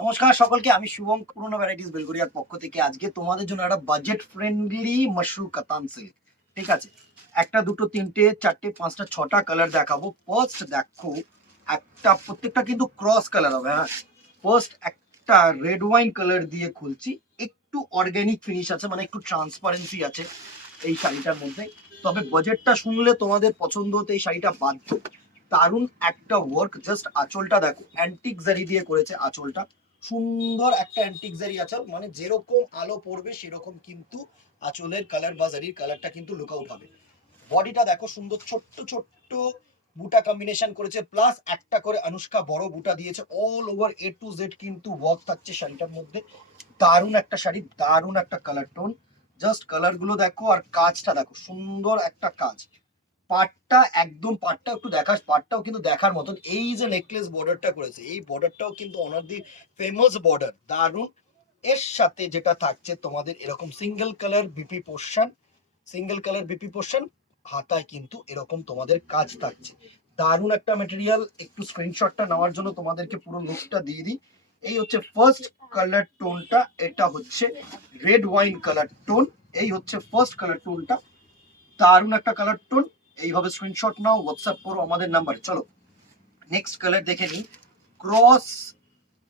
নমস্কার সকলকে, আমি শুভম পুরনো ভ্যারাইটিস বেলগড়িয়ার পক্ষ থেকে আজকে তোমাদের জন্য একটা বাজেট ফ্রেন্ডলি মাশরু কাতান সিল্ক। ঠিক আছে, একটা দুটো তিনটে চারটে পাঁচটা ছটা কালার দেখাবো। ফার্স্ট দেখো, একটা প্রত্যেকটা কিন্তু ক্রস কালার হবে। হ্যাঁ, ফার্স্ট একটা রেড ওয়াইন কালার দিয়ে খুলছি। একটু অর্গ্যানিক ফিনিশ আছে, মানে একটু ট্রান্সপারেন্সি আছে এই শাড়িটার মধ্যে। তবে বাজেটটা শুনলে তোমাদের পছন্দ হতে এই শাড়িটা বাধ্য। দারুণ একটা ওয়ার্ক, জাস্ট আঁচলটা দেখো, অ্যান্টিক জারি দিয়ে করেছে আঁচলটা। সুন্দর একটা অ্যান্টিক জারি আঁচল, মানে যেরকম আলো পড়বে সেরকম কিন্তু আঁচলের কালার বা জারির কালারটা কিন্তু লুক আউট হবে। বডিটা দেখো সুন্দর, ছোট্ট ছোট্ট বুটা কম্বিনেশন করেছে, প্লাস একটা করে অনুষ্কা বড় বুটা দিয়েছে। All over a to Z কিন্তু ওয়ার্ক থাকছে শাড়িটার মধ্যে। দারুণ একটা শাড়ি, দারুণ একটা কালার টোন। জাস্ট কালার গুলো দেখো আর কাজটা দেখো, সুন্দর একটা কাজ। পাটটা একদম, পাটটা একটু দেখাস, পাটটাও কিন্তু দেখার মতন। এই যে নেকলেস বর্ডারটা করেছে, এই বর্ডারটাও কিন্তু one of the famous border, দারুণ। এর সাথে যেটা থাকছে তোমাদের এরকম single colour BP portion, single colour BP portion, হাতায় কিন্তু এরকম তোমাদের কাজ থাকছে। দারুণ একটা মেটেরিয়াল। একটু স্ক্রিনশটটা নেওয়ার জন্য তোমাদেরকে পুরো লুকটা দিয়ে দিই। এই হচ্ছে ফার্স্ট কালার টোনটা, এটা হচ্ছে রেড ওয়াইন কালার টোন। এই হচ্ছে ফার্স্ট কালার টোনটা, দারুণ একটা কালার টোন। এইভাবে স্ক্রিনশট নাও, হোয়াটসঅ্যাপ করো আমাদের নাম্বারে। চলো নেক্সট কালার দেখে নিই। ক্রস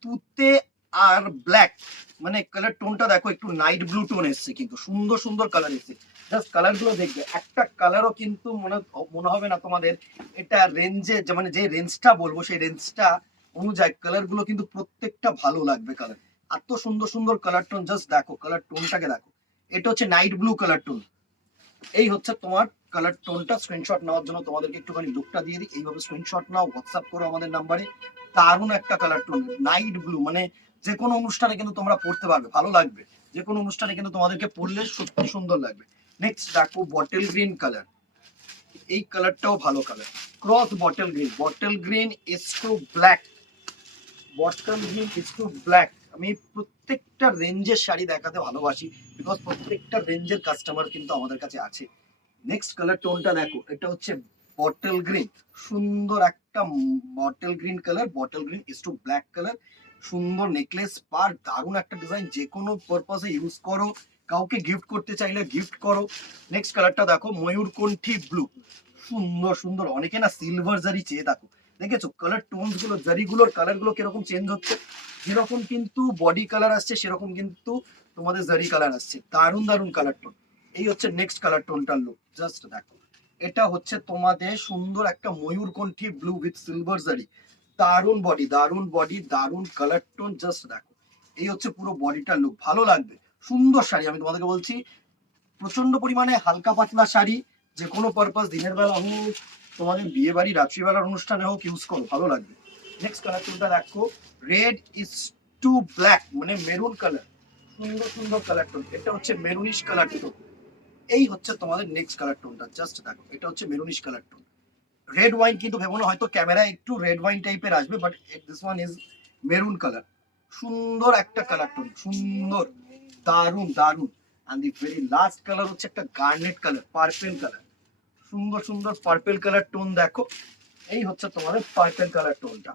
তুতে আর ব্ল্যাক, মানে কালার টোনটা দেখো, একটু নাইট ব্লু টোন এসছে, কিন্তু সুন্দর সুন্দর কালার এসছে। জাস্ট কালার গুলো দেখবে, একটা কালারও কিন্তু মনে মনে হবে না তোমাদের এটা রেঞ্জে, মানে যে রেঞ্জটা বলবো সেই রেঞ্জটা অনুযায়ী কালার গুলো কিন্তু প্রত্যেকটা ভালো লাগবে। কালার এত সুন্দর সুন্দর কালার টোন, জাস্ট দেখো কালার টোনটাকে দেখো। এটা হচ্ছে নাইট ব্লু কালার টোন। এই হচ্ছে তোমার কালার টোনটা। স্ক্রিনশট নেওয়ার জন্য তোমাদেরকে একটুখানি লুকটা দিয়ে দিই। এইভাবে স্ক্রিনশট নাও, হোয়াটসঅ্যাপ করো আমাদের নাম্বারে। দারুণ একটা কালার টোন, নাইট ব্লু, মানে যে কোনো অনুষ্ঠানে কিন্তু তোমরা পড়তে পারবে, ভালো লাগবে। যে কোনো অনুষ্ঠানে কিন্তু তোমাদেরকে পড়লে সত্যি সুন্দর লাগবে। নেক্সট দেখো বটল গ্রিন কালার। এই কালারটাও ভালো colour, cross bottle green, bottle green is to black, bottle green is to black. আমি প্রত্যেকটা রেঞ্জের শাড়ি দেখাতে ভালোবাসি, বিকজ প্রত্যেকটা রেঞ্জের কাস্টমার কিন্তু আমাদের কাছে আছে। নেক্সট কালার টোনটা দেখো, এটা হচ্ছে বটল গ্রিন। সুন্দর একটা bottle green colour, bottle green is to black colour. সুন্দর নেকলেস পার, দারুণ একটা ডিজাইন, যে কোনো পারপাসে ইউজ করো, কাউকে গিফট করতে চাইলে গিফট করো। নেক্সট কালারটা দেখো, ময়ূরকণ্ঠী ব্লু। সুন্দর সুন্দর, অনেকে না সিলভার জারি চেয়ে দেখো, দেখেছো কালার টোনস গুলো, জারিগুলোর কালার গুলো কিরকম চেঞ্জ হচ্ছে। যেরকম কিন্তু বডি কালার আসছে সেরকম কিন্তু তোমাদের জারি কালার আসছে। দারুণ দারুণ কালার টোন। এই হচ্ছে নেক্সট কালার টোনটার লুক, জাস্ট দেখো। এটা হচ্ছে তোমাদের সুন্দর একটা ময়ূরকণ্ঠী ব্লু উইথ সিলভার জারি। দারুণ বডি, দারুণ বডি, দারুণ কালার টোন, জাস্ট দেখো। এই হচ্ছে পুরো বডিটার লুক, ভালো লাগবে। সুন্দর শাড়ি, আমি তোমাদেরকে বলছি, প্রচন্ড পরিমাণে হালকা পাতলা শাড়ি, যে কোনো পারপাস, দিনের বেলা হোক, তোমাদের বিয়ে বাড়ি রাত্রিবেলার অনুষ্ঠানে হোক, ইউজ করো, ভালো লাগবে। নেক্সট কালার টোনটা দেখো, রেড ইজ টু ব্ল্যাক, মানে মেরুন কালার। সুন্দর সুন্দর কালার টোন, এটা হচ্ছে মেরুনিশ কালার টোন। এই হচ্ছে তোমাদের নেক্সট কালার টোনটা, জাস্ট দেখো, এটা হচ্ছে maroonish colour tone. Red wine কিন্তু ভেবো না হয়তো ক্যামেরায় একটু রেড ওয়াইন টাইপের আসবে, but this one is maroon colour. সুন্দর একটা কালার টোন, সুন্দর, দারুন দারুন। And the very last colour হচ্ছে একটা গার্নেট কালার, পার্পেল কালার। সুন্দর সুন্দর পার্পেল কালার টোন দেখো। এই হচ্ছে তোমাদের পার্পেল কালার টোনটা,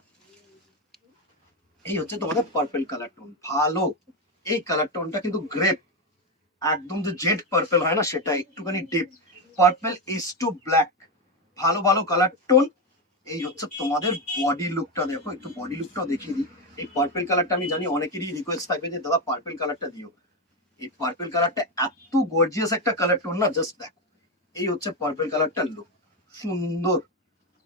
এই হচ্ছে তোমাদের পার্পেল কালার টোন, ভালো। এই কালার টোনটা কিন্তু গ্রেপ, একদম যে জেড পার্পেল হয় না, সেটা একটুখানি deep purple is to black. ভালো ভালো কালার টোন। এই হচ্ছে তোমাদের বডি লুকটা দেখো, একটু বডি লুকটাও দেখিয়ে দিই। এই পার্পেল কালারটা আমি জানি অনেকেরই রিকোয়েস্ট থাকবে যে দাদা পার্পেল কালারটা দিও। এই পার্পেল কালারটা এত গর্জিয়াস একটা কালার টোন না, জাস্ট দেখো। এই হচ্ছে পার্পেল কালারটার লুক, সুন্দর,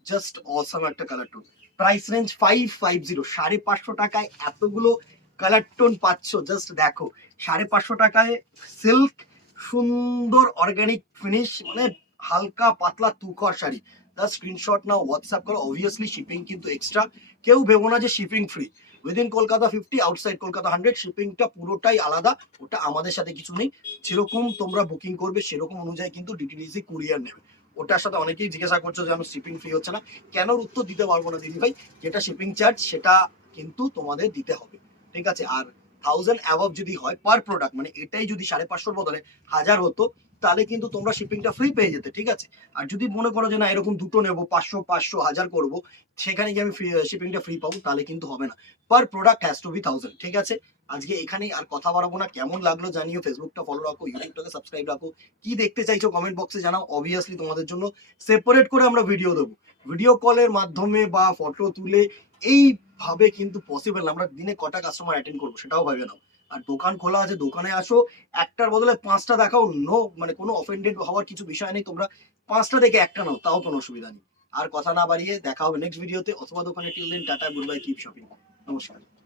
জাস্ট অসাম একটা কালার টোন। প্রাইস রেঞ্জ 550, 550 টাকায় এতগুলো কালার টোন পাচ্ছ, জাস্ট দেখো। 550 টাকায় সিল্ক, সুন্দর অর্গানিক ফিনিশ, মানে হালকা পাতলা তুখর শাড়ি। তার স্ক্রিনশট নাও, হোয়াটসঅ্যাপ করো। অবভিয়াসলি শিপিং কিন্তু এক্সট্রা, কেউ ভেবো না যে shipping free. Within Kolkata 50, outside Kolkata 100, শিপিংটা পুরোটাই আলাদা। ওটা আমাদের সাথে কিছু নেই, যেরকম তোমরা বুকিং করবে সেরকম অনুযায়ী কিন্তু ডিটিডিসি কুরিয়ার নেবে। ওটার সাথে অনেকেই জিজ্ঞাসা করছো যে আমি শিপিং ফ্রি হচ্ছে না কেন, উত্তর দিতে পারবো না দিদি ভাই। যেটা শিপিং চার্জ সেটা কিন্তু তোমাদের দিতে হবে, ঠিক আছে। আর 1000 অ্যাবভ যদি হয় পার প্রোডাক্ট, মানে এটাই যদি 550 বদলে 1000 হতো, তাহলে কিন্তু তোমরা শিপিংটা ফ্রি পেয়ে যেতে, ঠিক আছে। আর যদি মনে করো যে না এরকম দুটো নেবো 500 500 1000 করবো, সেখানে গিয়ে আমি শিপিংটা ফ্রি পাবো, তাহলে কিন্তু হবে না। Per product has to be 1000, ঠিক আছে। আজকে এখানেই আর কথা বাড়াবো না, কেমন লাগলো জানিও, ফেসবুকটা ফলো রাখো, ইউটিউবটাকে সাবস্ক্রাইব রাখো, কি দেখতে চাইছো কমেন্ট বক্সে জানাও, অবভিয়াসলি তোমাদের জন্য সেপারেট করে আমরা ভিডিও দেবো। ভিডিও কলের মাধ্যমে বা ফটো তুলে এইভাবে কিন্তু পসিবল না, আমরা দিনে কটা কাস্টমার অ্যাটেন্ড করবো সেটাও ভাবে নাও। আর দোকান খোলা আছে, দোকানে আসো, একটার বদলে 5টা দেখাও, নো মানে কোনো অফেন্ডেড হওয়ার কিছু বিষয় নেই, তোমরা 5টা দেখে একটা নাও, তাও কোনো অসুবিধা নেই। আর কথা না বাড়িয়ে দেখা হবে নেক্সট ভিডিওতে অথবা দোকানে, till then ta-ta, good bye, keep shopping, নমস্কার।